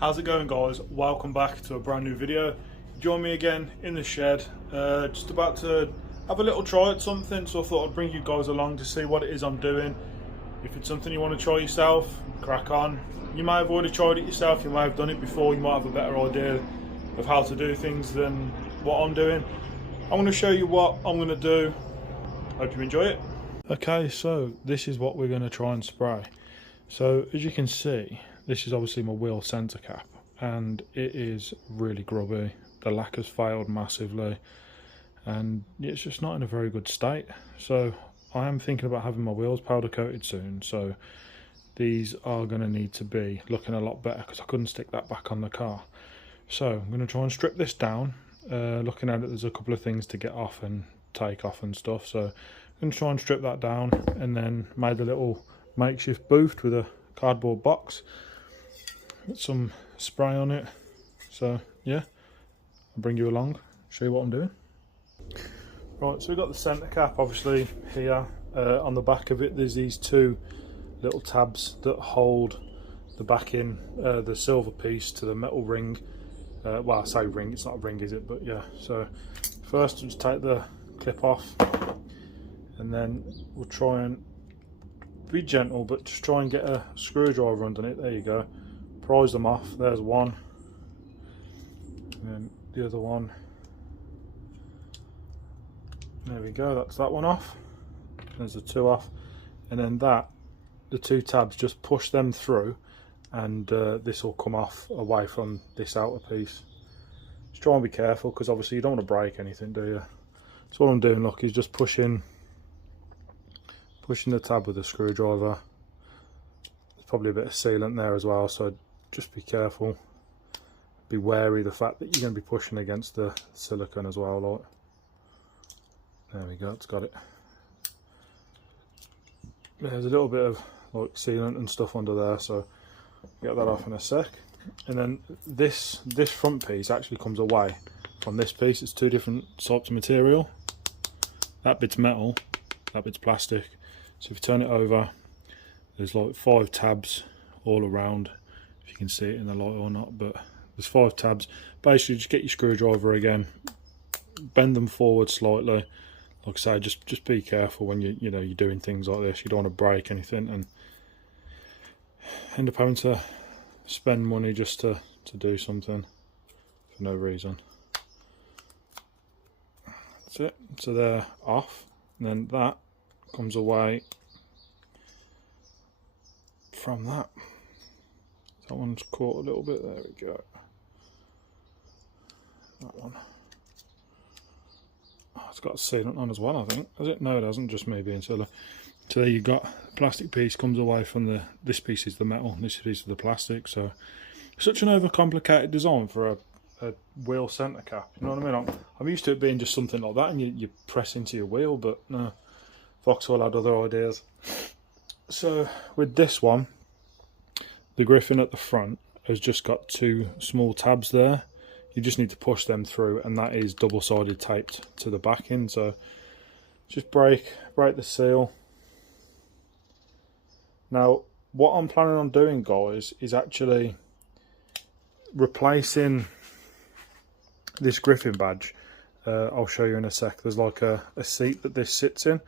How's it going, guys? Welcome back to a brand new video. Join me again in the shed. Just about to have a little try at something, so I thought I'd bring you guys along to see what it is I'm doing. If it's something you want to try yourself, crack on. You might have already tried it yourself, you might have done it before, you might have a better idea of how to do things than what I'm doing. I'm going to show you what I'm going to do. Hope you enjoy it. Okay, so this is what we're going to try and spray. So as you can see, this is obviously my wheel centre cap and it is really grubby. The lacquer's failed massively and it's just not in a very good state. So I am thinking about having my wheels powder coated soon, so these are going to need to be looking a lot better because I couldn't stick that back on the car. So I'm going to try and strip this down. Looking at it, there's a couple of things to get off and take off and stuff, so I'm going to try and strip that down, and then made a little makeshift booth with a cardboard box. Get some spray on it. So yeah, I'll bring you along, show you what I'm doing. Right, so we've got the centre cap obviously here. On the back of it there's these two little tabs that hold the backing, the silver piece to the metal ring. Well, I say ring, it's not a ring, is it? But yeah, so first we'll just take the clip off, and then we'll try and be gentle, but just try and get a screwdriver underneath. There you go. Prise them off. There's one, and then the other one. There we go, that's that one off. There's the two off, and then that, the two tabs, just push them through, and this will come off away from this outer piece. Just try and be careful, because obviously you don't want to break anything, do you? So what I'm doing, look, is just pushing the tab with a screwdriver. There's probably a bit of sealant there as well, so just be careful. Be wary of the fact that you're going to be pushing against the silicone as well. Like, there we go, it's got it. There's a little bit of like sealant and stuff under there, so get that off in a sec. And then this front piece actually comes away from this piece. It's two different types of material. That bit's metal, that bit's plastic. So if you turn it over, there's like 5 tabs all around, if you can see it in the light or not, but there's 5 tabs. Basically just get your screwdriver again, bend them forward slightly. Like I say, just be careful when you're doing things like this. You don't want to break anything and end up having to spend money just to do something for no reason. That's it. So they're off, and then that comes away from that. That one's caught a little bit. There we go. That one. Oh, it's got a sealant on as well, I think. Has it? No, it hasn't. Just me being silly. So there you got the plastic piece comes away from this piece is the metal, and this piece is the plastic. So such an overcomplicated design for a wheel centre cap. You know what I mean? I'm used to it being just something like that, and you press into your wheel, but no. Vauxhall had other ideas. So with this one, the griffin at the front has just got 2 small tabs there. You just need to push them through, and that is double-sided taped to the backing. So just break the seal. Now what I'm planning on doing, guys, is actually replacing this griffin badge. I'll show you in a sec. There's like a seat that this sits in.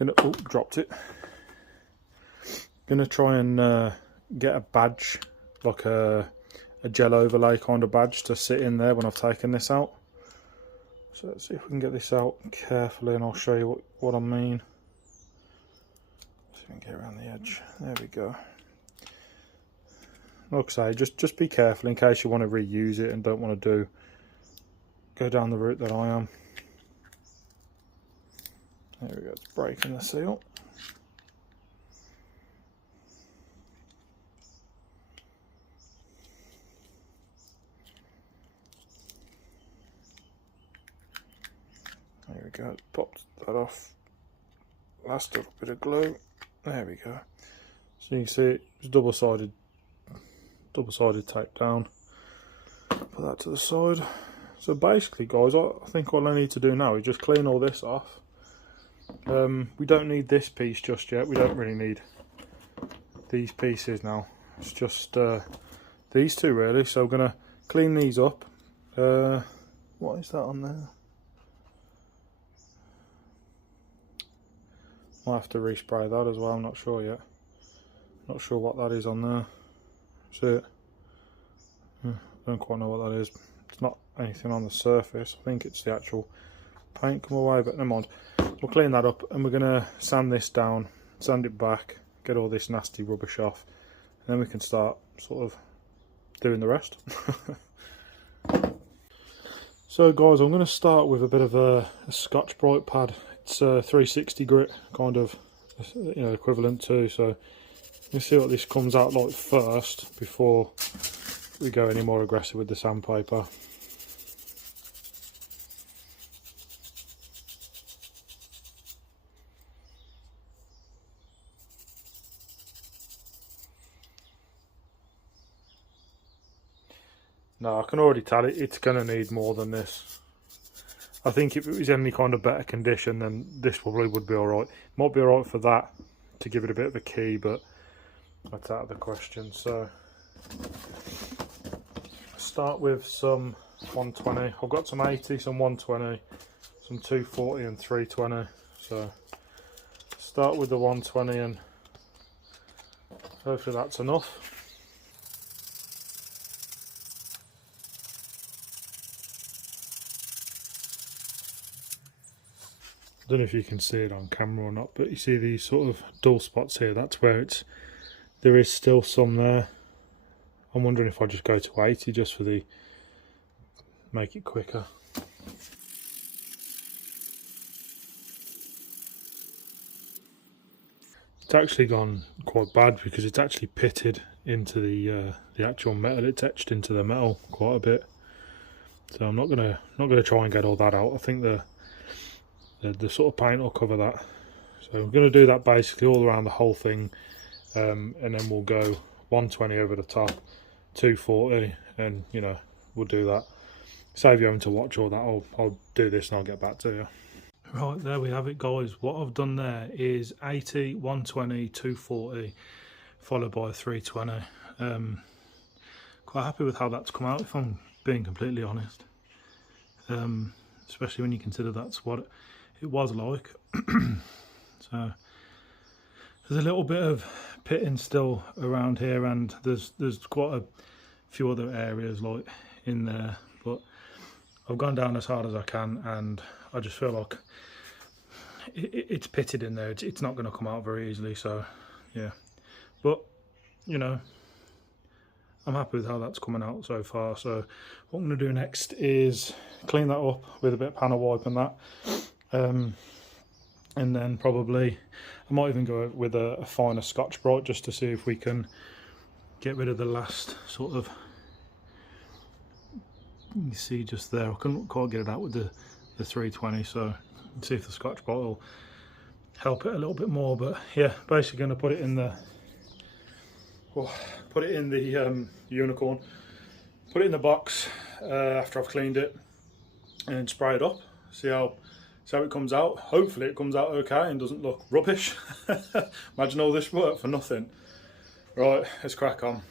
Oh, dropped it. Gonna try and get a badge, like a gel overlay kind of badge, to sit in there when I've taken this out. So let's see if we can get this out carefully, and I'll show you what I mean. See if we can get around the edge. There we go. Like I say, just be careful in case you want to reuse it and don't want to go down the route that I am. There we go, it's breaking the seal. There we go, popped that off. Last little bit of glue. There we go. So you can see it's double-sided tape down. Put that to the side. So basically, guys, I think all I need to do now is just clean all this off. We don't need this piece just yet. We don't really need these pieces now. It's just these two really. So we're going to clean these up. What is that on there? I'll have to respray that as well, I'm not sure yet. Not sure what that is on there. See it? I don't quite know what that is. It's not anything on the surface. I think it's the actual paint come away, but never mind. We'll clean that up and we're going to sand this down, sand it back, get all this nasty rubbish off, and then we can start sort of doing the rest. So guys, I'm going to start with a bit of a Scotch Brite pad. It's a 360 grit, kind of, you know, equivalent to. So let's see what this comes out like first before we go any more aggressive with the sandpaper. No, I can already tell it's going to need more than this. I think if it was any kind of better condition, then this probably would be alright. Might be alright for that, to give it a bit of a key, but that's out of the question. So, start with some 120. I've got some 80, some 120, some 240 and 320. So, start with the 120 and hopefully that's enough. I don't know if you can see it on camera or not, but you see these sort of dull spots here. That's where there is still some there. I'm wondering if I just go to 80 just for the make it quicker. It's actually gone quite bad because it's actually pitted into the actual metal. It's etched into the metal quite a bit. So I'm not gonna try and get all that out. I think the sort of paint will cover that. So I'm going to do that basically all around the whole thing, and then we'll go 120 over the top, 240, and you know, we'll do that. Save you having to watch all that. I'll do this and I'll get back to you. Right, there we have it guys. What I've done there is 80, 120, 240 followed by 320. Quite happy with how that's come out, if I'm being completely honest, especially when you consider that's what it was like. So there's a little bit of pitting still around here, and there's quite a few other areas like in there, but I've gone down as hard as I can, and I just feel like it's pitted in there. It's not going to come out very easily. So yeah, but you know, I'm happy with how that's coming out so far. So what I'm going to do next is clean that up with a bit of panel wipe and that. And then probably I might even go with a finer Scotch Brite just to see if we can get rid of the last sort of, you see just there, I couldn't quite get it out with the 320, so see if the Scotch Brite will help it a little bit more. But yeah, basically going to put it in the unicorn, put it in the box after I've cleaned it, and spray it up, see how it comes out. Hopefully it comes out okay and doesn't look rubbish. Imagine all this work for nothing. Right, let's crack on.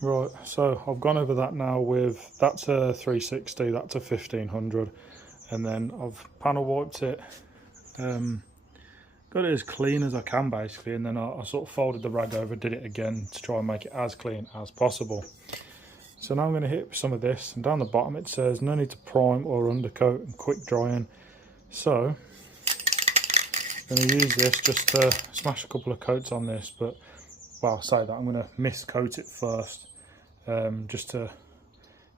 Right, so I've gone over that now with, that's a 360, that's a 1500, and then I've panel wiped it, got it as clean as I can basically, and then I sort of folded the rag over, did it again to try and make it as clean as possible. So now I'm going to hit some of this, and down the bottom it says no need to prime or undercoat and quick drying. So I'm going to use this just to smash a couple of coats on this, but well, I'll say that I'm going to miscoat it first, just to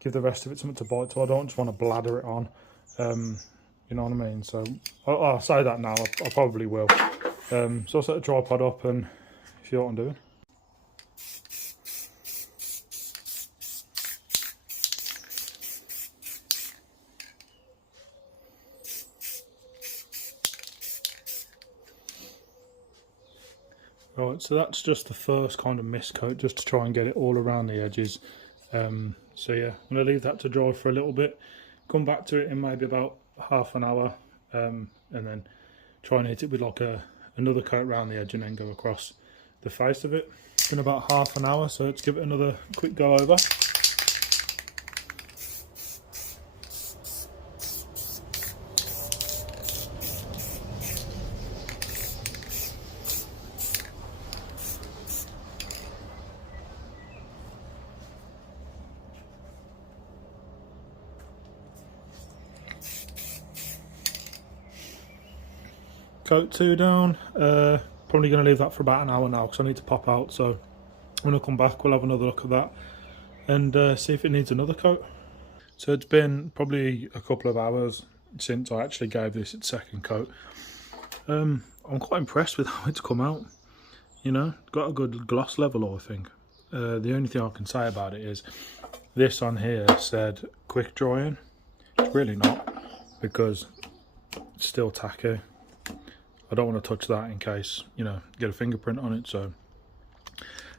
give the rest of it something to bite to. I don't just want to blather it on, you know what I mean? So I'll say that now, I probably will. So I'll set the tripod up and see what I'm doing. Right, so that's just the first kind of mist coat, just to try and get it all around the edges. So yeah, I'm going to leave that to dry for a little bit, come back to it in maybe about half an hour, and then try and hit it with like another coat around the edge and then go across the face of it. It's been about half an hour, so let's give it another quick go over. Coat 2 down. Probably going to leave that for about an hour now because I need to pop out, so when I come back we'll have another look at that and see if it needs another coat. So it's been probably a couple of hours since I actually gave this its second coat. I'm quite impressed with how it's come out. You know, got a good gloss level, I think. The only thing I can say about it is this on here said quick drying. It's really not, because it's still tacky. I don't want to touch that in case, you know, get a fingerprint on it. So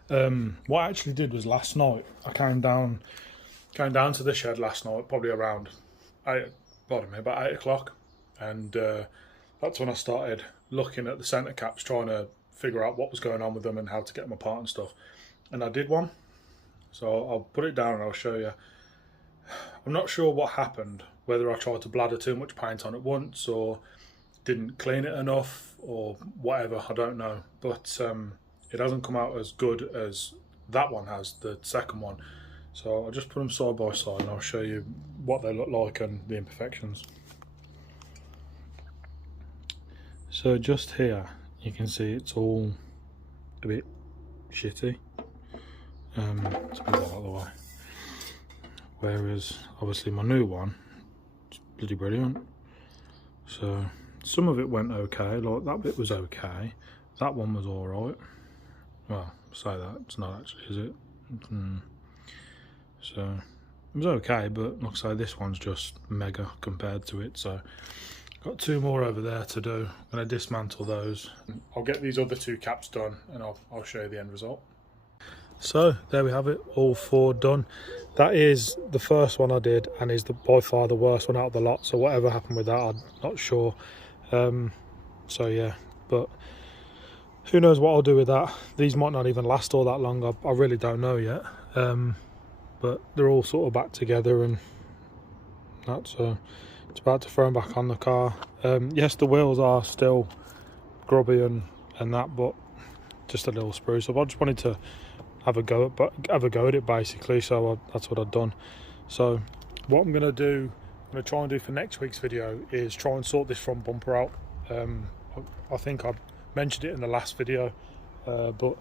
what I actually did was last night I came down to the shed last night, probably around about 8 o'clock, and that's when I started looking at the centre caps, trying to figure out what was going on with them and how to get them apart and stuff. And I did one, so I'll put it down and I'll show you. I'm not sure what happened, whether I tried to bladder too much paint on at once or didn't clean it enough or whatever, I don't know, but it hasn't come out as good as that one has, the second one. So I'll just put them side by side and I'll show you what they look like and the imperfections. So just here you can see it's all a bit shitty. Let's move that out of the way. Whereas obviously my new one is bloody brilliant. So some of it went okay, like that bit was okay, that one was alright. Well, say that, it's not actually, is it? So it was okay, but like I say, this one's just mega compared to it. So got 2 more over there to do. I'm going to dismantle those. I'll get these other 2 caps done and I'll show you the end result. So there we have it, all 4 done. That is the first one I did and is by far the worst one out of the lot. So whatever happened with that, I'm not sure. So yeah, but who knows what I'll do with that. These might not even last all that long. I really don't know yet. But they're all sort of back together and that's it's about to throw them back on the car. Yes, the wheels are still grubby and that, but just a little spruce up. I just wanted to have a go at it basically, so that's what I've done. So what I'm gonna do, I'm gonna try and do for next week's video is try and sort this front bumper out. I think I mentioned it in the last video, but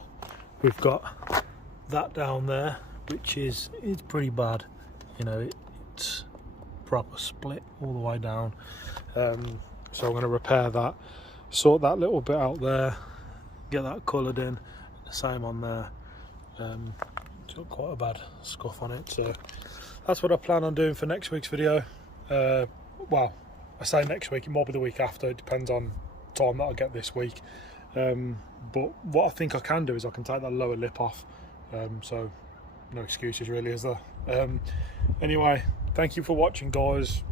we've got that down there, which is pretty bad. You know, it's proper split all the way down. So I'm going to repair that, sort that little bit out there, get that coloured in, the same on there. It's got quite a bad scuff on it, so that's what I plan on doing for next week's video. Well, I say next week, it might be the week after, it depends on time that I get this week. But what I think I can do is I can take that lower lip off, so no excuses really, is there? Anyway, thank you for watching, guys.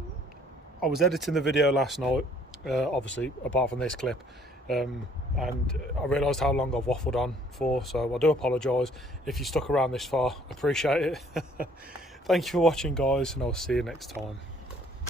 I was editing the video last night, obviously apart from this clip, and I realised how long I've waffled on for, so I do apologise if you stuck around this far. Appreciate it. Thank you for watching, guys, and I'll see you next time.